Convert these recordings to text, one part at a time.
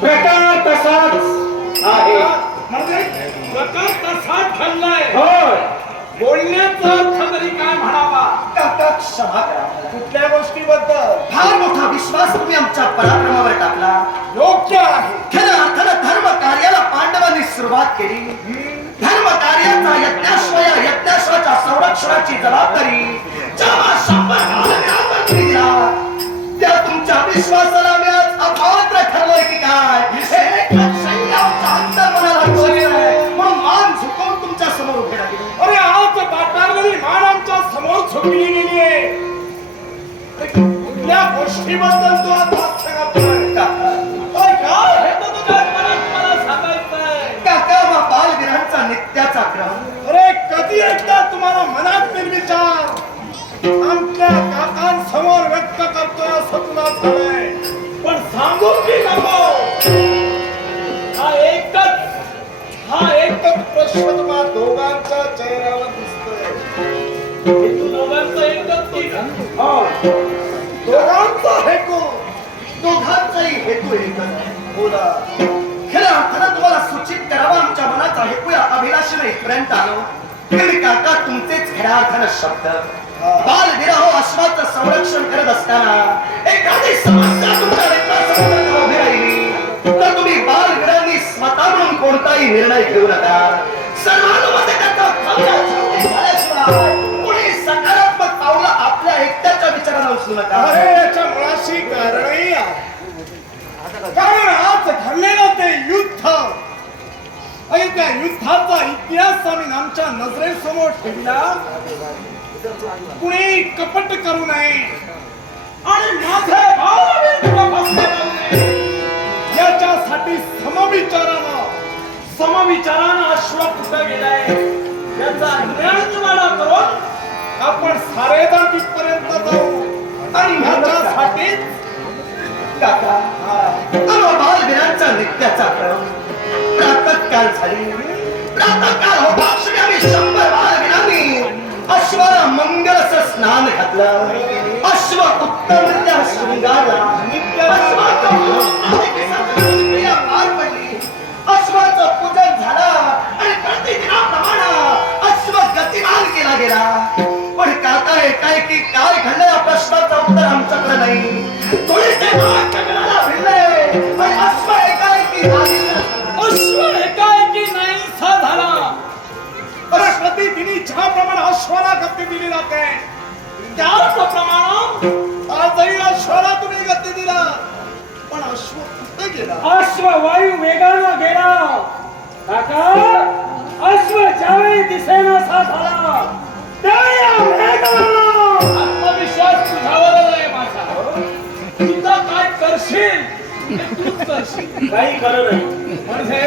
प्रकार तसाच आहे. म्हणजे प्रकार तसाच घडलाय होय. बोलण्याचा अर्थ तरी काय म्हणावा? काका क्षमा करा मला. कुठल्या गोष्टीबद्दल? फार मोठा विश्वास तुम्ही आमच्या पराक्रमावर टाकला. योग्य आहे. खऱ्या अर्थानं धर्म कार्याला पांडवांनी सुरुवात केली. धर्म कार्याचा यज्ञाश्वया यज्ञाश्वाच्या संरक्षणाची जबाबदारी. जेव्हा शंभर दिला त्या तुमच्या विश्वासाला मी आज अपात्र ठरलोय की काय? हे म्हणून मान झुकवून तुमच्यासमोर उभे राहिले. अरे आज बाटारवरील मान आमच्यासमोर गेली आहे. कुठल्या गोष्टीबद्दल तू आज हास्य काय तुझ्या मनात नित्याचा क्रम. अरे कधी एकदा तुम्हाला मनात निर्विचार? आमच्या काकांसमोर व्यक्त करतोय असं तुला झालंय पण सांगू की नको. हा एकच हा एकच प्रश्न तुम्हा दोघांच्या चेहऱ्यावर दिसतोय. हे. एकच की का? दोघांचा हेतू दोघांचाही हेतू एकच बोला. खऱ्या अर्थानं तुम्हाला सूचित करावा आमच्या मनाचा हेतू या अभिलाषेने इथपर्यंत आलो. जनार्दन शब्द. बाल तुमचेच खऱ्या अर्थानं संरक्षण करत असताना एखादी समस्या तुमच्या नेत्रासमोर उभी राहिली. तर तुम्ही बालवीरांनी स्वतः म्हणून कोणताही निर्णय घेऊ नका. सर्वानुमते त्याचा कोणी सकारात्मक पावलं आपल्या एकट्याच्या विचाराला उचलू नका. याच्या मुळाशी कारणही आहे. कारण आज घडलेलं ते युद्ध आणि त्या युद्धाचा इतिहास आम्ही आमच्या नजरेसमोर ठेवला. कुणी कपट करू नये. आणि माझे याच्यासाठी समविचारानं समविचारानं अश्व कुठं गेलाय? याचा ज्ञानवाडा करून आपण सारेदा तिथपर्यंत जाऊ. आणि ह्याच्यासाठी काका अहो नित्याचा क्रम प्रातःकाळ झाली. प्रातःकाळ होता श्री आम्ही शंभर बालवीरांनी अश्वाला मंगलस स्नान घातलं. अश्व उत्तम शृंगारला. अश्वाचं पार पडली. अश्वाचं पूजन झालं. आणि प्रतिदिनाप्रमाणे अश्व गतिमान केला गेला. पण काका की काय घडलं या प्रश्नाचं उत्तर आमच्याकडे नाही. थोडीचे नाक भिडले पण अश्व प्रतिदिनी ज्याप्रमाणे अश्वाला गती दिली जाते. त्याच प्रमाण आजही अश्वाला तुम्ही गती दिला. पण अश्व कुठे गेला? अश्व वायू वेगानं गेला. काका अश्व ज्यावेळी दिसेनासा झाला त्यावेळी. आत्मविश्वास तुझ्यावरच आहे माझा. तुझा काय करशील? ते तूच करशील. काही खरं नाही. म्हणजे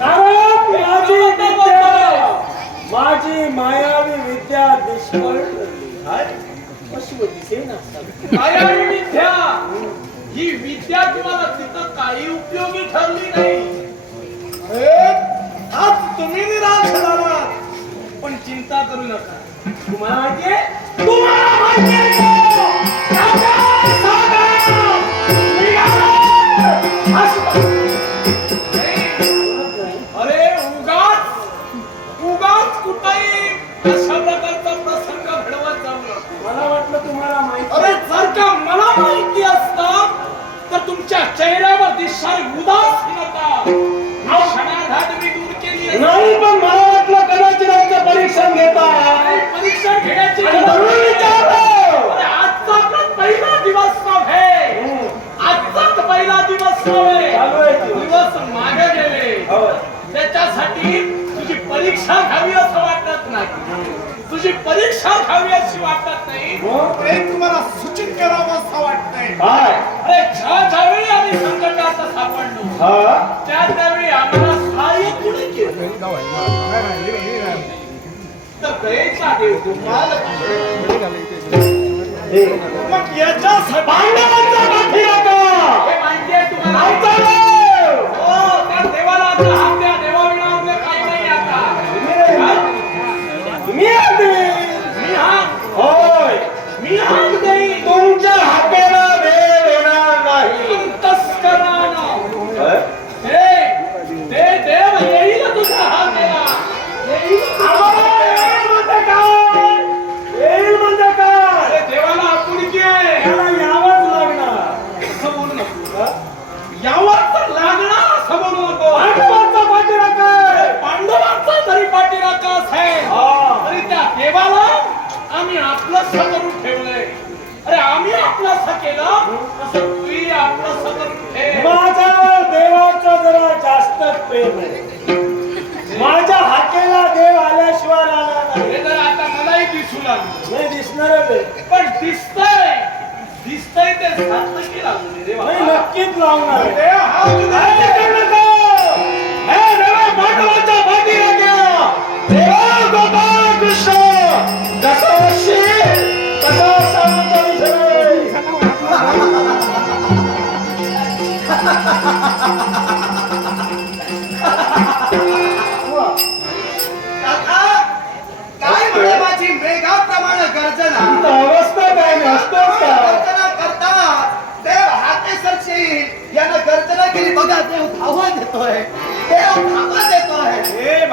कारण माझी मायावी विद्या मायावी विद्या. ही विद्या तुम्हाला तिथं काही उपयोगी ठरली नाही. आज तुम्ही निराश झाला पण चिंता करू नका. तुम्हाला माहितीये तुम्हाला माहितीये असतं तर तुमच्या चेहऱ्यावर दिसणारी उदासीनता घेतले नाही पण मला वाटलं कदाचित आमचं परीक्षण घेता. परीक्षा घेण्याची आणि म्हणून विचारलं. अरे आजचा आपला पहिला दिवस नव्हे आजचाच पहिला दिवस नव्हे दिवस. मागे गेले. हो. त्याच्यासाठी परीक्षा घ्यावी असं वाटत नाही. तुझी परीक्षा घ्यावी अशी वाटत नाही. मग एक तुम्हाला सूचित करावं असं वाटतंय. अरे ज्या ज्यावेळी आम्ही संकटात सापडलो हा. त्या त्यावेळी आम्हाला सहाय्य कुणी केलं. तर दयेचा देव गोपाल हे. मग याच्यासाठी पांडवांचा पाठीराखा. हे माहिती आहे तुम्हाला. हो त्या देवाला आम्ही आपलंच करून ठेवलंय. अरे आम्ही आपलंच केलं तसं तूही आपलंच करून ठेव. माझ्यावर देवाचं जरा जास्तच प्रेम आहे. माझ्या हाकेला देव आल्याशिवाय राहणार नाही. हे तर आता मलाही दिसू लागलं. नाही दिसणारच आहे पण दिसतंय. दिसतंय ते सार्थकी लागले देवा. नाही नक्कीच लावणार आहे. देव हा तुझा काय म्हणे माझी मेघाप्रमाणे गर्जना अवस्था काय गर्जना करताना देव यानं गर्जना केली बघा देव धावा देतोय देव धावा देतोय हे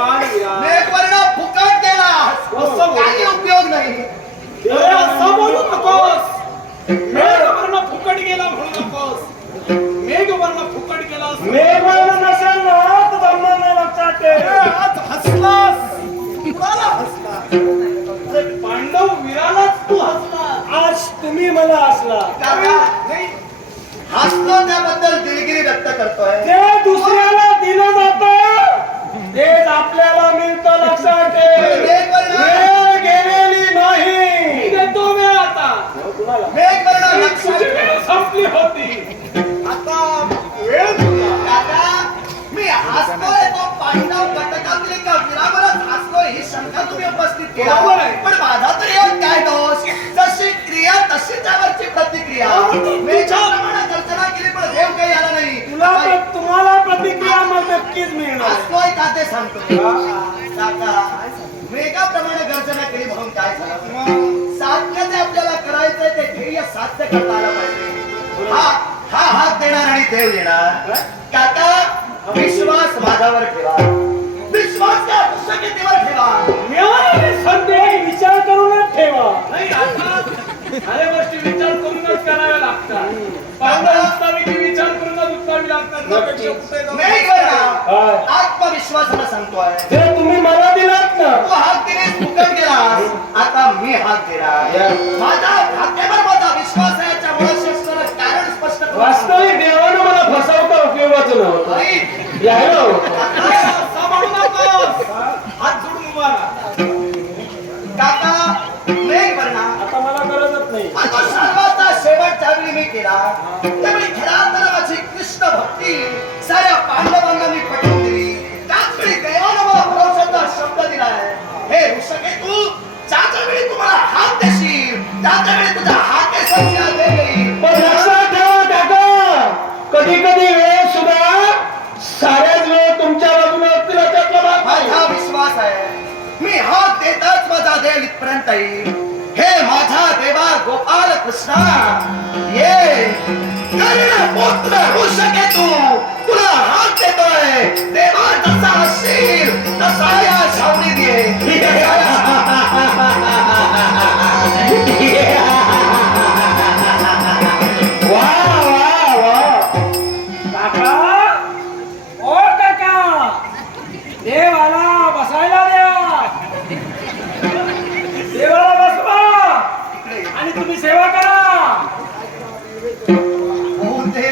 मेघवर्ण फुकट गेला असं काही उपयोग नाही असं बोलू नकोस. मेघवर्ण फुकट गेला म्हणू नकोस. मेघवर्ण फुकट असं मेघवाला नसेल ना तर ब्रह्मांना लक्षात आज हसलास? कुणाला पांडव वीरालाच तू हसला आज तुम्ही मला असला काका नाही हसतो त्याबद्दल दिलगिरी व्यक्त करतोय. ते दुसऱ्याला दिलं जात. तेच आपल्याला मिळतं लक्षात ठेव गेलेली मी नाही देतो वेळ आता. मेघवर्ण वेळ संपली होती. वेळ मी हसतोय तो पांडव घटकातील एका वीरावरच हसतोय. ही शंका तुम्ही उपस्थित केला. बरोबर आहे. पण माझा तरी काय दोष? जशी क्रिया तशी त्यावरची प्रतिक्रिया. मेघाप्रमाणे गर्जना केली पण देव काही आला नाही. तुला तुम्हाला प्रतिक्रिया मग नक्कीच मिळणार. हसतोय का ते सांगतो. काका मेघाप्रमाणे गर्जना केली म्हणून काय झालं? साध्य ते आपल्याला करायचंय ते ध्येय साध्य करता आलं पाहिजे. हा हा देणार आणि देव देणार. काका विश्वास माझ्यावर ठेवा. विश्वास ठेवा? संधी विचार करूनच ठेवा. नाही आता साऱ्या गोष्टी विचार करूनच कराव्या लागतात. विचार करूनच नाही? आत्मविश्वासानं सांगतोय. जे तुम्ही मला दिलात ना. तू हात दिले फुकट गेलास आता मी हात दिला. माझा खात्यावर माझा विश्वास आहे शास्त्रानं कारण स्पष्ट करून वास्तविक देवानं मला फसवता उपयोगाचं नव्हतं. यायला आता मला गरजच नाही. शेवट मी केला. त्यावेळी खऱ्या अर्थानं माझी कृष्ण भक्ती. साऱ्या पांडवांना मी पटवून दिली. त्याचवेळी देवानं मला भरवशाचा शब्द दिलाय. हे ऋषके तू ज्याच्या वेळी तुम्हाला हात देशील त्याच्या वेळी तुझ्या देव येईल हे माझा देवा गोपाल कृष्णा. ये. कर्ण पुत्र ऋषके तू. तुला हात देतोय. देवा जसा असशील तसा या छावणी ये. तुम्ही सेवा करा. होऊन ते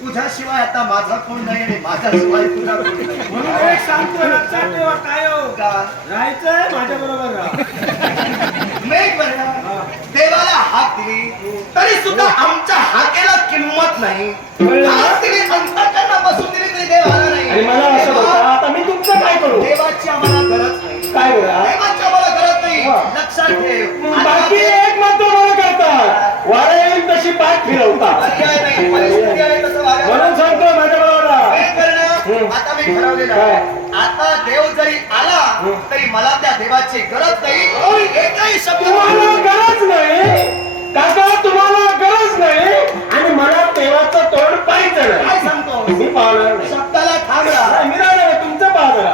तुझ्याशिवाय आता माझा कोण नाही आणि माझ्याशिवाय तुझा कोण नाही. म्हणून एक सांगतो लक्षात ठेवा काय हो का? राहायचंय माझ्या बरोबर राहा देवाला हाक दिली तरी सुद्धा आमच्या हाकेला किंमत नाही. कळलं? हाक दिली अंतकरणा बसून दिली तरी देवाला आणि नाही मला असं देवा- आता मी तुमचं काय करू? देवाची आम्हाला गरज नाही. काय देवाची आम्हाला गरज नाही. हा. लक्षात ठेव. बाकी एक मात्र मला करतात वारा तशी पाठ फिरवता. म्हणून सांगतो माझ्या हम्म. आता मी ठरवलेलं काय? आहे आता देव जरी आला. तरी मला त्या देवाची गरज नाही. एकही शब्द तुम्हाला गरज नाही. काका तुम्हाला गरज नाही. आणि मला देवाचं तोंड पाहिजे काय नाही सांगतो? मी पाहणार नाही. शब्दाला थांबला तुमचं पाहणार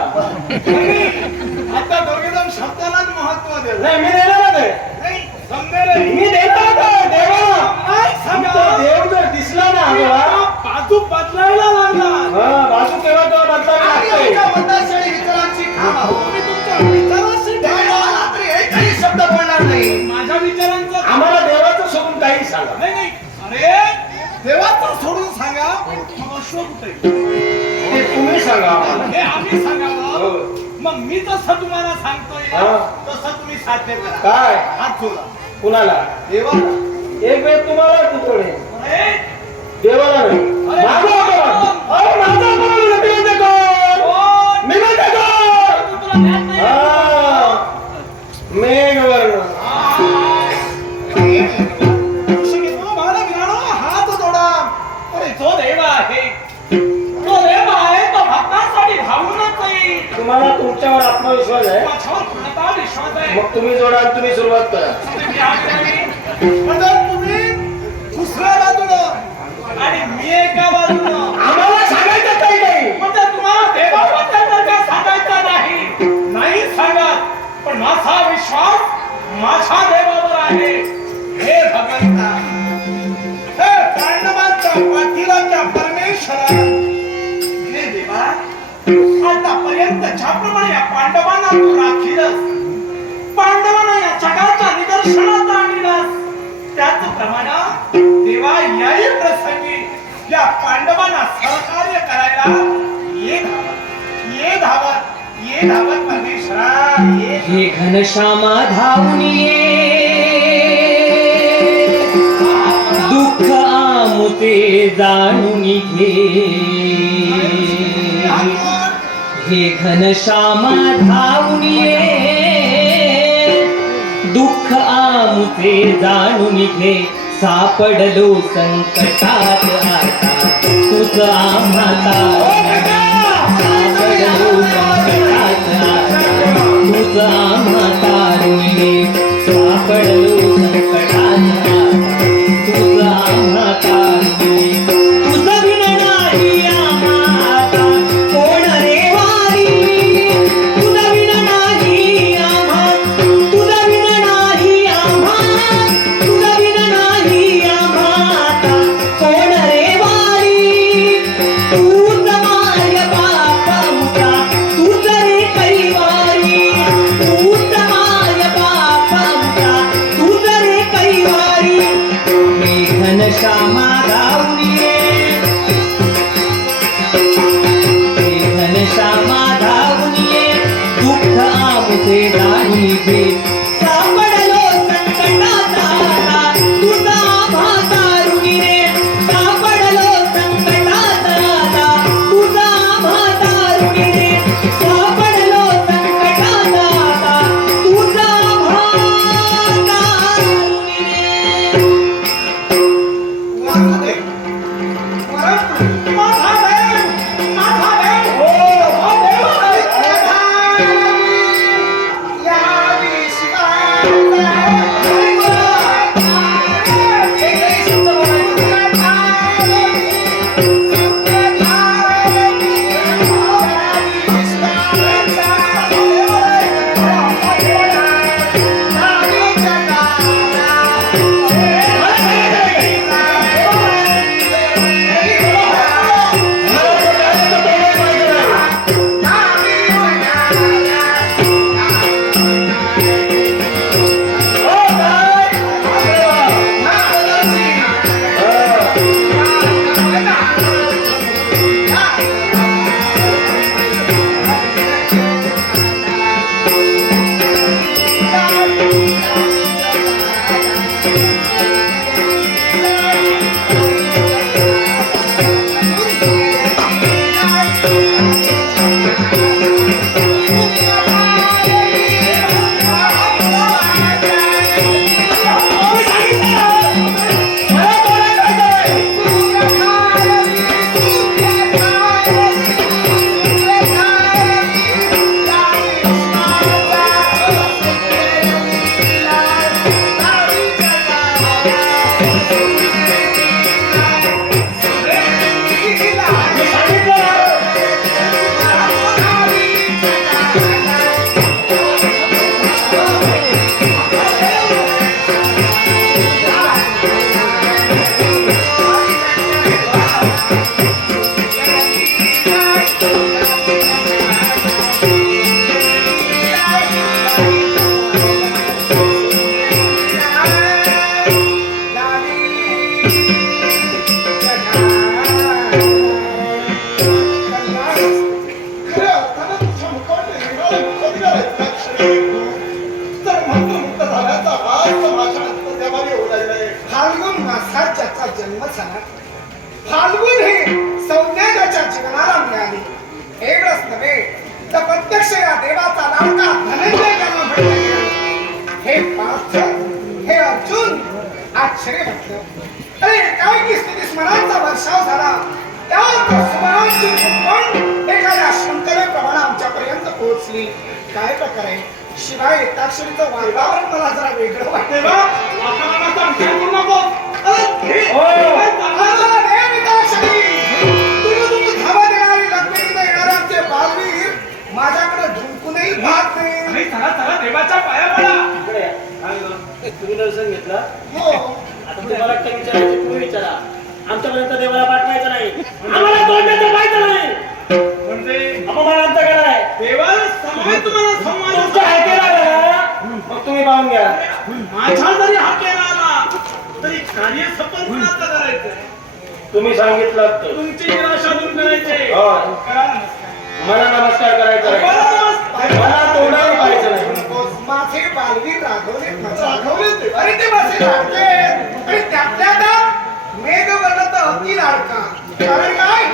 आता दोघे जण शब्दालाच महत्त्व नाही मी देणार नाही नाही समजेल मी देणार नाही देवा नाही सांगा तुमचा देव जर दिसला ना आम्हाला बाजू बदलायला लागला. हा, बाजू तेव्हा तेव्हा बदलावी लागते विचारांची तुम्ही तुमच्या विचाराशी एकही शब्द बोलणार नाही. माझ्या विचारांचा आम्हाला देवाचं सोडून काही सांगा. नाही नाही. अरे देवाचं सोडून सांगा. मग ते तुम्ही सांगा. हे आम्ही हो. सांगावं मग मी जसं तुम्हाला सांगतोय हा. तसं तुम्ही साध्य करा. काय? हात जोडा. कुणाला? देवाला. एक वेळ तुम्हाला अरे देवाला नाही माझा कोण? अरे, माझा कोण? ये हे घनश्यामा धावून ये दुःख आमुते जाणून घे हे घनश्यामा धावून ये दुःख आमुते जाणून घे सापडलो संकटात आता. तुझा आम्हाला तुझ आश्चर्य म्हटलं अरे काय की स्थिती स्मरणांचा वर्षाव झाला. त्यात स्मरणांची पण एखाद्या शंकरेप्रमाणे आमच्यापर्यंत पोहोचली. काय प्रकार आहे? शिवाय एकाक्षरीचं वातावरण मला जरा वेगळं वाटतं तेव्हा वातावरणाचा विचार करू नको. अरे, हे- माझ्याकडे झुंकूनही पाहत नाही. अरे चला चला देवाच्या पाया पडा. इकडे या. तुम्ही दर्शन घेतलं? हो. आता तुम्हाला काय विचारायचे तुम्ही विचारा. आमच्यापर्यंत देवाला पाठवायचं नाही. आम्हाला तोंडाचं पाहिजे नाही. म्हणजे? अपमानांचा केलाय देवाला समय तुम्हाला आला मग तुम्ही पाहून घ्या. माझ्या जरी हा केला आला तरी कार्य सफल कुणाचं करायचंय? तुम्ही सांगितलं तर. तुमची निराशा दूर करायचे नमस्कार. मला नमस्कार करायचा बोला नाही. नमस्कार. मला तोंडावर पाहायचं नाही माझे बालवीर राघवले राघवले अरे ते माझे लाडके आहेत. आणि त्यातल्या त्यात मेघ बनत अति लाडका. कारण काय?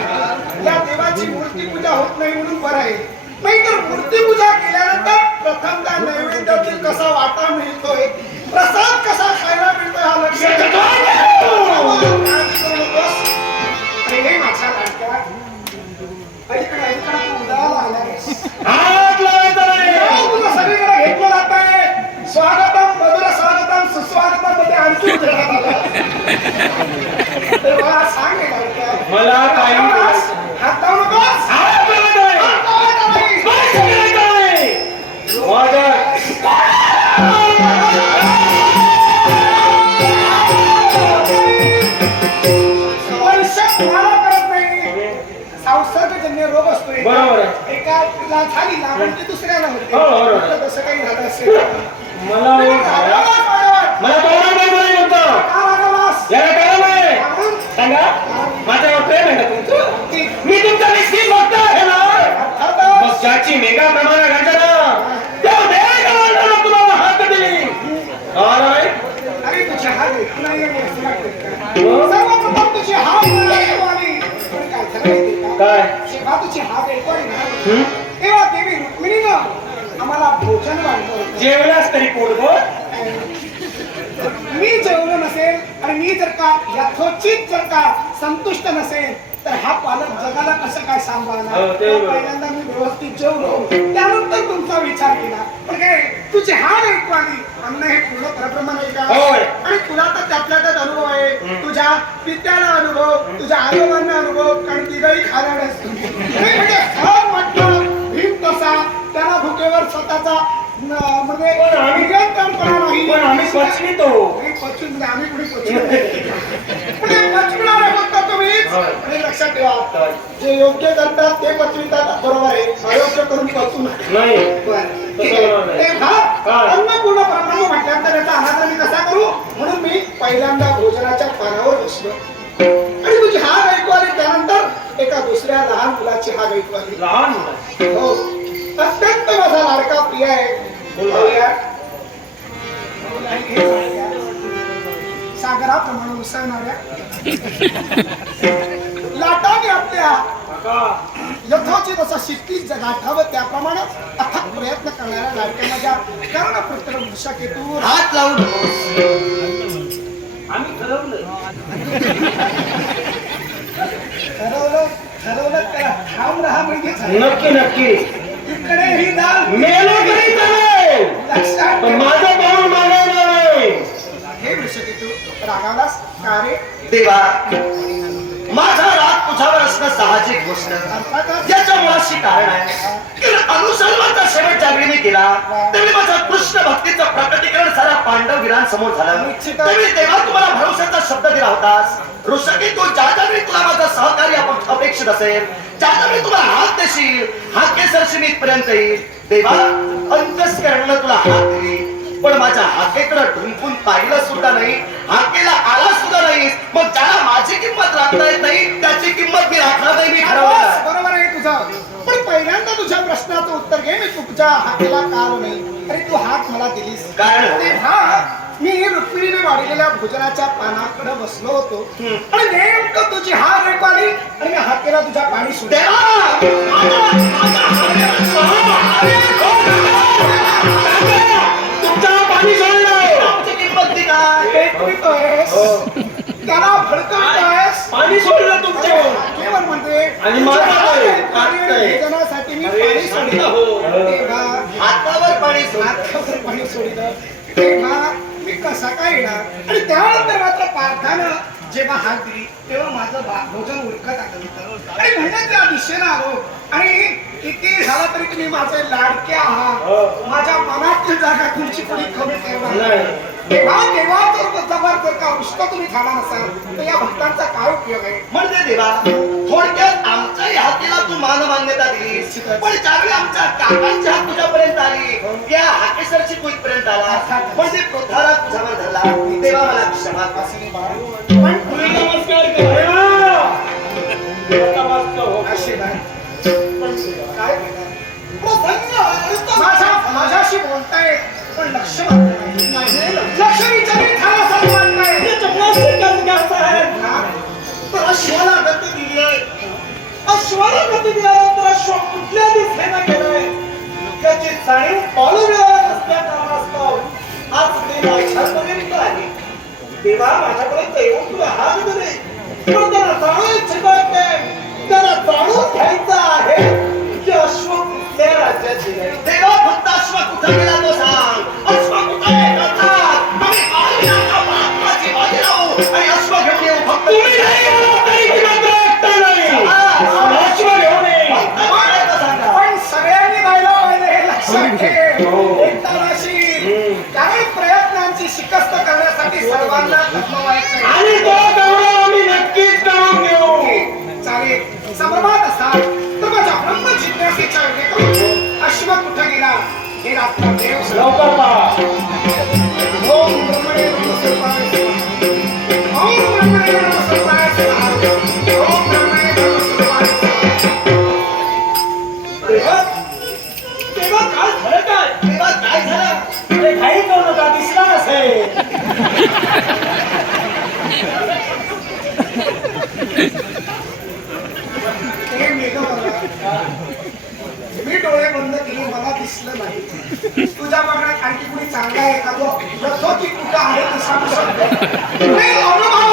या देवाची मूर्ती पूजा होत नाही म्हणून बरं आहे. नाही तर मूर्ती पूजा केल्यानंतर प्रथम नैवेद्यातील कसा वाटा मिळतोय? प्रसाद कसा खायला मिळतोय हा लक्ष हे माझ्या लाडक्या. अलीकडे अलीकडे तू उदाला आलायस हात लावायचा नाही हो, तुला सगळीकडे घेतलं जात आहे स्वागतम मधुर स्वागतम सुस्वागतममध्ये आणखी उजळत आलं. तर मला सांग हे लाडक्या. मला काही हात लावू नकोस. हात लावू नकोस. हात लावायचा नाही. हात लावायचा नाही. स्पर्श करायचा नाही. माझ्या स्पर्श कोणाला करत नाही संसर्गजन्य रोग असतोय बरोबर आहे. एकाला झाली लागण ती दुसऱ्याला होते हो, तसं काही झालं असेल मला मला पाहायचं नाही म्हणतो का रागावलास? याला कारण आहे? सांगा. माझ्यावर प्रेम आहे का तुमचं? मी तुमचा निश्चित भक्त आहे. ना मग ज्याची मेघा प्रमाणे त्या माणसाला तुम्हाला हात दिली. नाही अरे तुझी हात? मग? काय? काय तुझी हात आली ना? तेव्हा देवी रुक्मिणीनं आम्हाला भोजन वाढलं होतं. जेवलास तरी पोटभर मी जेवलो नसेल आणि मी जर का यथोचित जर का संतुष्ट नसेल तर हा पालक जगाला कसं काय सांभाळणार? हो. पहिल्यांदा मी व्यवस्थित जेवलो. त्यानंतर तुमचा विचार केला. पण काय तुझी हार ऐकू आली अन्न हे पूर्ण परब्रह्म नाही का. आणि तुला तर त्यातल्या त्यात अनुभव आहे. तुझ्या पित्याला अनुभव तुझ्या आयोगांना अनुभव कारण तिघही खाणारच म्हणजे सहज वाटतं भीम तसा त्याला भुकेवर स्वतःचा म्हणजे पण आम्ही- पण आम्ही पचवितो हे लक्षात ठेवा जे योग्य करतात ते पचवितात बरोबर आहे अयोग्य करून. नाही. काय? अन्नपूर्ण परब्रह्म म्हटल्यानंतर याचा अनादर मी कसा करू म्हणून मी पहिल्यांदा भोजनाच्या पानावर बसलो आणि तुझी हार ऐकू आली त्यानंतर एका दुसऱ्या लहान मुलाची हार ऐकू आली लहान मुलं. हो अत्यंत माझा लाडका प्रिय आहे. हे. सागराप्रमाणे उसळणाऱ्या. लाटाने आपल्या यथोचित असा शिस्तीत गाठावं त्याप्रमाणे अथक प्रयत्न करणाऱ्या लाडक्या माझ्या कर्ण पुत्र वृषा केतू हात लावू नकोस आम्ही ठरवलं ठरवलं ठरवलं राहा म्हणजे. नक्की नक्की. इकडे ही दाल. मेलो लक्षात पण ठेवा. माझं पाऊल मागायला नाही. हे वृषा केतू रागावलास का रे देवा. माझा राग तुझ्यावर असणं साहजिक गोष्ट याच्या मुळाशी कारण आहे की अनुसर्वाचा शेवट ज्यावेळी मी केला त्यावेळी माझं कृष्ण भक्तीचं प्रकटीकरण साऱ्या पांडवगिरांसमोर झालं. निश्चितच. त्यावेळी तेव्हा तुम्हाला भरवशाचा शब्द दिला होतास. ऋषकी तू ज्या ज्यावेळी तुला माझं सहकार्य अप- अपेक्षित असेल ज्या ज्यावेळी तुम्हाला हात देशील हात केसरशी मी इथपर्यंत येईल. देवा अंतस्करणानं तुला हात दिली. पण माझ्या हाकेकडे ढुंकून पाहिलं सुद्धा नाही हाकेला आला सुद्धा नाही मग ज्याला माझी किंमत राखता येत नाही त्याची किंमत मी राखणार नाही मी ठरवलं बरोबर आहे तुझं पण पहिल्यांदा तुझ्या प्रश्नाचं उत्तर घे मी तुझ्या तुझ्या हाताला काल नाही अरे तू हात मला दिलीस कारण? तेव्हा मी रुक्मिणीने वाढलेल्या भोजनाच्या पानाकडे बसलो होतो आणि नेमकं तुझी हात रेप आली आणि मी हात केला तुझ्या पाणी सुद्धा त्याला भडकवतोयस पाणी सोडलं तुमच्या केवळ म्हणते आणि आणि भोजनासाठी मी पाणी सोडलं हातावर पाणी हातावर पाणी सोडलं. तेव्हा मी कसा काय येणार? आणि त्यानंतर मात्र पार्थानं जेव्हा हात दिली तेव्हा माझं भोजन उरकत आलं होतं आणि त्या दिशेनं आलो आणि किती झालं तरी तुम्ही माझे लाडके आहात. माझ्या मनातील जागा तुमची कोणी कमी करणार नाही. तेव्हा तेव्हा जर जबर जर का उष्ट तुम्ही झाला नसाल तर या भक्तांचा काय उपयोग आहे? म्हणजे देवा थोडक्यात आमच्याही हातीला तू मान मान्यता दिलीस पण ज्यावेळी आमच्या काकांची हात तुझ्यापर्यंत आली या हाकेसरची कुठपर्यंत आला? म्हणजे पृथ्वाला तुझ्यावर धरला तेव्हा मला क्षमा. पण नमस्कार काय? माझ्याशी बोलताय. पण लक्ष नाही. लक्ष विचारित झालं असं म्हणताय हा? तर अश्वाला गती दिली अश्वाला गती दिल्यानंतर अश्व कुठल्या दिशेनं गेलाय? त्याची जाणीव पाळू मिळाला नसल्या कारणास्तव आज ते माझ्यापर्यंत आहे. तेव्हा माझ्यापर्यंत येऊन तुला हात दिले. पण त्यांना जाणून इच्छितात ते त्यांना जाणून घ्यायचं आहे की अश्व कुठल्या राज्याचे तेव्हा फक्त अश्व कुठं गेला तो सांग अश्व कुठं तो सांग. पाहून आता महात्माची बाजी लावू आणि अश्व घेऊन येऊ फक्त तुम्ही नाही गेला तरी जिवंत एकटा नाही अश्व घेऊन ये. फक्त मारायचं सांगा पण सगळ्यांनी गायला पाहिजे हे लक्षात ठेव एकटा नाशील. कारण प्रयत्नांची शिकस्त करण्यासाठी सर्वांना जमवायचं आणि तो दौरा आम्ही नक्कीच करून घेऊ चालेल संभ्रमात असाल तर माझ्या ब्रह्म जिज्ञासेच्या वेळेत अश्व कुठं गेला हे आपला देव सांगतो. लवकर पहा ओम ब्रह्मणे नमः शिवाय स्वाहा. ओम ब्रह्मणे नमः शिवाय स्वाहा. ओम ब्रह्मणे नमः शिवाय स्वाहा. तेव्हा तेव्हा काय झालं काय तेव्हा काय झालं अरे घाई करू नका दिसला नसेल हे मेघवर्णा. मी डोळे बंद केले मला दिसलं नाही तुझ्या बघण्यात आणखी कुणी चांगला आहे का तो बघतो की कुठं आहे ते सांगू शकतो नाही, अनुभव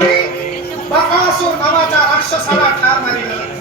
त्या बकासूर नावाच्या राक्षसाला ठार मारलं.